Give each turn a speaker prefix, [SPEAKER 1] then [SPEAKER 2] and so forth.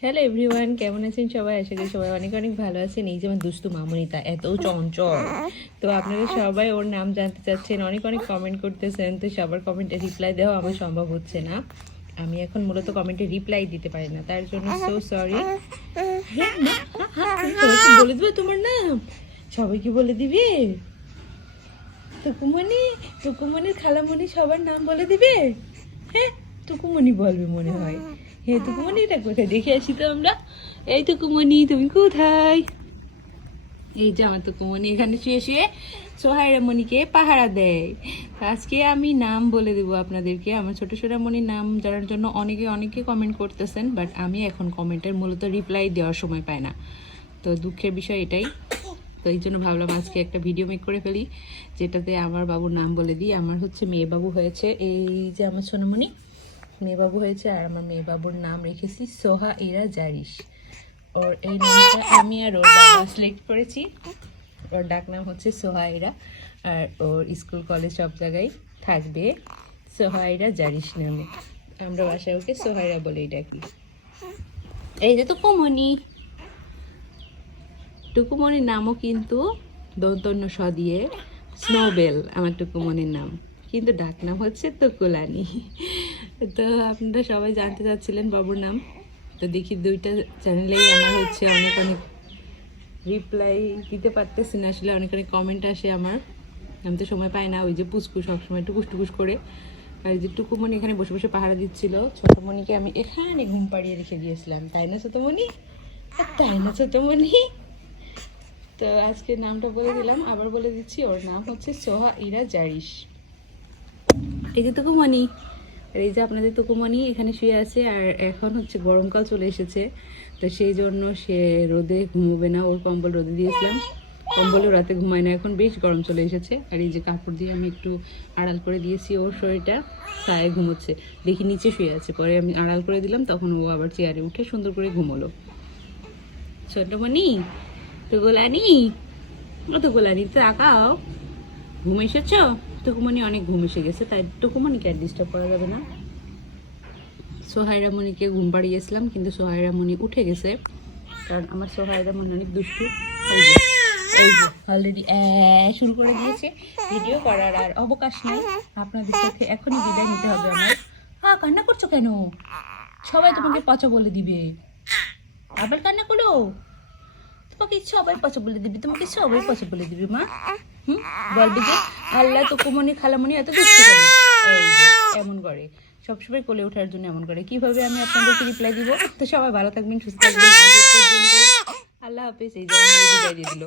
[SPEAKER 1] Hello everyone কেমন আছেন সবাই? আশা করি সবাই অনেক অনেক ভালো আছেন। এই যে আমার দুস্তু মামুনিতা, এত চঞ্চল। তো আপনারা সবাই ওর নাম জানতে চাচ্ছেন, অনেক অনেক কমেন্ট করতেছেন, তো সবার কমেন্টে রিপ্লাই দেওয়া আমার সম্ভব হচ্ছে না। আমি এখন মূলত কমেন্টে রিপ্লাই দিতে পারি না, তার জন্য সো সরি বলে দেবে তোমার নাম? সবাইকে বলে দিবে? টুকুমণি? টুকুমণির খালামণি সবার নাম বলে দিবে? হ্যাঁ টুকুমণি বলবে মনে হয়। হ্যাঁ টুকুমণিটা কোথায়? দেখে আসি তো আমরা। এই টুকুমণি, তুমি কোথায়? এই যে আমার টুকুমণি এখানে শুয়ে শুয়ে সোহাইরা মণিকে পাহারা দেয়। আজকে আমি নাম বলে দেবো আপনাদেরকে। আমার ছোট সোনামণির নাম জানার জন্য অনেকে অনেকে কমেন্ট করতেছেন বাট আমি এখন কমেন্টের মূলত রিপ্লাই দেওয়ার সময় পাই না। তো দুঃখের বিষয় এটাই। তো এই জন্য ভাবলাম আজকে একটা ভিডিও মেক করে ফেলি, যেটাতে আমার বাবুর নাম বলে দিই। আমার হচ্ছে মেয়ে বাবু হয়েছে। এই যে আমার সোনামণি, মেয়ে বাবু হয়েছে আর আমার মেয়ে বাবুর নাম রেখেছি সোহা ইরা জারিস ওর এই নামটা আমি আর ওর বাবা সিলেক্ট করেছি। ওর ডাক নাম হচ্ছে সোহাইরা আর ওর স্কুল, কলেজ সব জায়গায় থাকবে সোহাইরা জারিস নামে। আমরা বাসায় ওকে সোহাইরা বলেই ডাকি। এই যে তো কুমনি। টুকুমনির নামও কিন্তু দন্তন্য স দিয়ে স্নোবেল, আমার টুকুমনির নাম। কিন্তু ডাক নাম হচ্ছে তকুলানি। তো আপনারা সবাই জানতে চাচ্ছিলেন বাবুর নাম। তো দেখি দুইটা চ্যানেলেই আমার হচ্ছে অনেক অনেক রিপ্লাই দিতে পারতেছি না। আসলে অনেক অনেক কমেন্ট আসে আমার। আমি তো সময় পাই না ওই যে পুচকু সবসময় টুকুস টুকুস করে। আর যে টুকুমণি এখানে বসে বসে পাহারা দিচ্ছিল। ছোটমণিকে আমি এখানে ঘুম পাড়িয়ে রেখে দিয়েছিলাম তাই না ছোটমণি? তাই না ছোটমণি? তো আজকে নামটা বলে দিলাম, আবার বলে দিচ্ছি, ওর নাম হচ্ছে সোহা ইরা জারিস এই যে তুকুমণি, আর এই যে আপনাদের তুকুমণি এখানে শুয়ে আছে, আর এখন হচ্ছে গরমকাল চলে এসেছে, তো সেই জন্য সে রোদে ঘুমোবে না, ওর কম্বল রোদে দিয়েছিলাম। কম্বলও রাতে ঘুমায় না, এখন বেশ গরম চলে এসেছে, আর এই যে কাপড় দিয়ে আমি একটু আড়াল করে দিয়েছি ওর শরীরটা সায়ে ঘুমোচ্ছে। দেখি নিচে শুয়ে আছে, পরে আমি আড়াল করে দিলাম, তখন ও আবার চেয়ারে উঠে সুন্দর করে ঘুমোলো। ছোটমণি তো গোলানি ও তো গোলানি তো আঁকাও ঘুম এসেছ? টুকুমণি অনেক ঘুম এসে গেছে, তাই টুকুমণিকে আর ডিস্টার্ব করা যাবে না। সোহাইরা মণিকে ঘুম পাড়িয়েছিলাম কিন্তু সোহাইরা মণি উঠে গেছে। কারণ আমার সোহাইরা মণি অনেক দুষ্টু। অলরেডি শুরু করে দিয়েছে। ভিডিও করার আর অবকাশ নেই। আপনাদের সাথে এখনই বিদায় নিতে হবে আমার। হ্যাঁ কান্না করছ কেন? সবাই তোমাকে পচা বলে দিবে। আবার কান্না করো তোমাকে সবাই বলে দিবি, তোমাকে সবাই বলে দিবি, মা। হুম? বলবি যে আল্লাহ তো কুমনি খালামনি এত দুষ্ট করে। এমন করে। সবসময় কোলে ওঠার জন্য এমন করে। কীভাবে আমি আপনাদেরকে রিপ্লাই দিব? তো সবাই ভালো থাকবেন, সুস্থ থাকবেন। আল্লাহ হাফেজ। এই যে আমার বিদায় দিয়ে দিল